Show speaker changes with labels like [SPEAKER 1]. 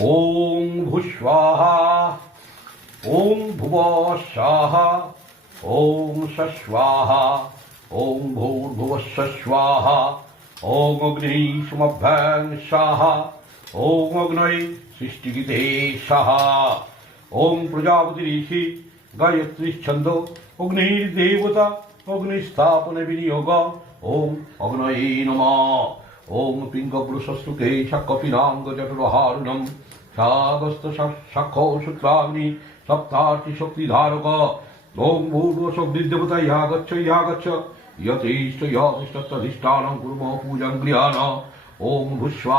[SPEAKER 1] ওং ভূস্বাহা ওং ভুব স্বাহা ওং সস্বাহা ওং ভূর্ভুবস্ব স্বাহা ওং অগ্নি সমভ্যাং স্বাহা ওং অগ্নয় সৃষ্টিগীতে স্বাহা ওং প্রজাপতি ঋষি গায়ত্রী ছন্দ, অগ্নির দেবতা, অগ্নিস্থাপনে বিনিয়োগ ওং অগ্নয়ে নম। ওং পিঙ্গপুরুষস্তুতে শাকপিনাঙ্গ জটুরহারুণম সাগস্ত সাক্ষ শুক্লাগ্নি সপ্তাহটি শক্তি ধারক। ওম ভূর্ব শক্তির দেবতা ইহা গচ্ছ ইহা গচ্ছ ইয়তিষ্ঠ ইয়তিষ্ঠত্তধিষ্ঠানং কুর্ম পূজাং গৃহাণ। ওম ভূস্বা